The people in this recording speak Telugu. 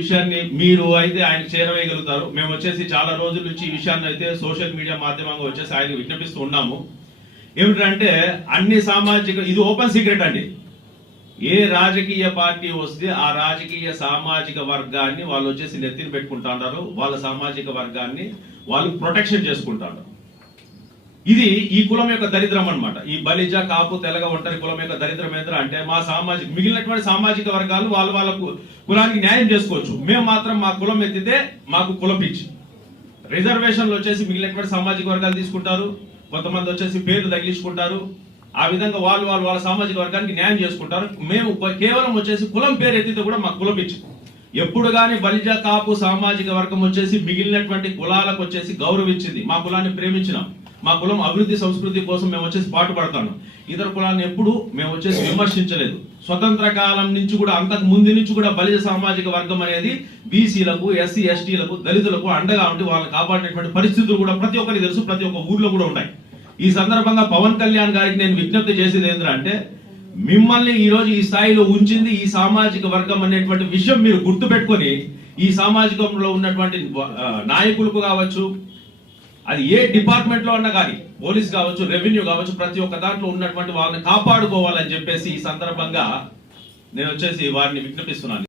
విషయాన్ని మీరు అయితే ఆయనకు చేరవేయగలుగుతారు. మేము వచ్చేసి చాలా రోజుల నుంచి ఈ విషయాన్ని అయితే సోషల్ మీడియా మాధ్యమంగా వచ్చేసి ఆయన విజ్ఞపిస్తూ ఉన్నాము. ఏమిటంటే అన్ని సామాజిక, ఇది ఓపెన్ సీక్రెట్ అండి, ఏ రాజకీయ పార్టీ వస్తే ఆ రాజకీయ సామాజిక వర్గాన్ని వాళ్ళు వచ్చేసి నెత్తిని పెట్టుకుంటారు, వాళ్ళ సామాజిక వర్గాన్ని వాళ్ళు ప్రొటెక్షన్ చేసుకుంటారు. ఇది ఈ కులం యొక్క దరిద్రం అన్నమాట. ఈ బలిజ, కాపు, తెలగ, ఒంటరి కులం యొక్క దరిద్రం ఏంటంటే అంటే మా సామాజిక మిగిలినటువంటి సామాజిక వర్గాలు వాళ్ళ కులానికి న్యాయం చేసుకోవచ్చు, మేము మాత్రం మా కులం ఎత్తితే మాకు కులం పిచ్చి. రిజర్వేషన్లు వచ్చేసి మిగిలినటువంటి సామాజిక వర్గాలు తీసుకుంటారు, కొంతమంది వచ్చేసి పేర్లు తగిలించుకుంటారు. ఆ విధంగా వాళ్ళ సామాజిక వర్గానికి న్యాయం చేసుకుంటారు. మేము కేవలం వచ్చేసి కులం పేరు ఎత్తితే కూడా మాకు కులం పిచ్చి. ఎప్పుడు కానీ బలిజ, కాపు సామాజిక వర్గం వచ్చేసి మిగిలినటువంటి కులాలకు వచ్చేసి గౌరవించింది, మా కులాన్ని ప్రేమించినాం, మా కులం అభివృద్ధి సంస్కృతి కోసం మేము వచ్చేసి పాటుపడతాను. ఇతర కులాన్ని ఎప్పుడు మేము వచ్చేసి విమర్శించలేదు. స్వతంత్ర కాలం నుంచి కూడా, అంతకు ముందు నుంచి కూడా బలిజ సామాజిక వర్గం అనేది బీసీలకు, ఎస్సీ ఎస్టీలకు, దళితులకు అండగా ఉండి వాళ్ళని కాపాడినటువంటి పరిస్థితులు కూడా ప్రతి ఒక్కరికి తెలుసు, ప్రతి ఒక్క ఊర్లో కూడా ఉన్నాయి. ఈ సందర్భంగా పవన్ కళ్యాణ్ గారికి నేను విజ్ఞప్తి చేసేది ఏంటంటే, మిమ్మల్ని ఈ రోజు ఈ స్థాయిలో ఉంచింది ఈ సామాజిక వర్గం అనేటువంటి విషయం మీరు గుర్తుపెట్టుకొని, ఈ సామాజికంలో ఉన్నటువంటి నాయకులకు కావచ్చు, అది ఏ డిపార్ట్మెంట్ లో ఉన్నా కానీ, పోలీస్ కావచ్చు, రెవెన్యూ కావచ్చు, ప్రతి ఒక్క దాంట్లో ఉన్నటువంటి వాళ్ళని కాపాడుకోవాలని చెప్పేసి ఈ సందర్భంగా నేను వచ్చేసి వారిని విజ్ఞపిస్తున్నాను.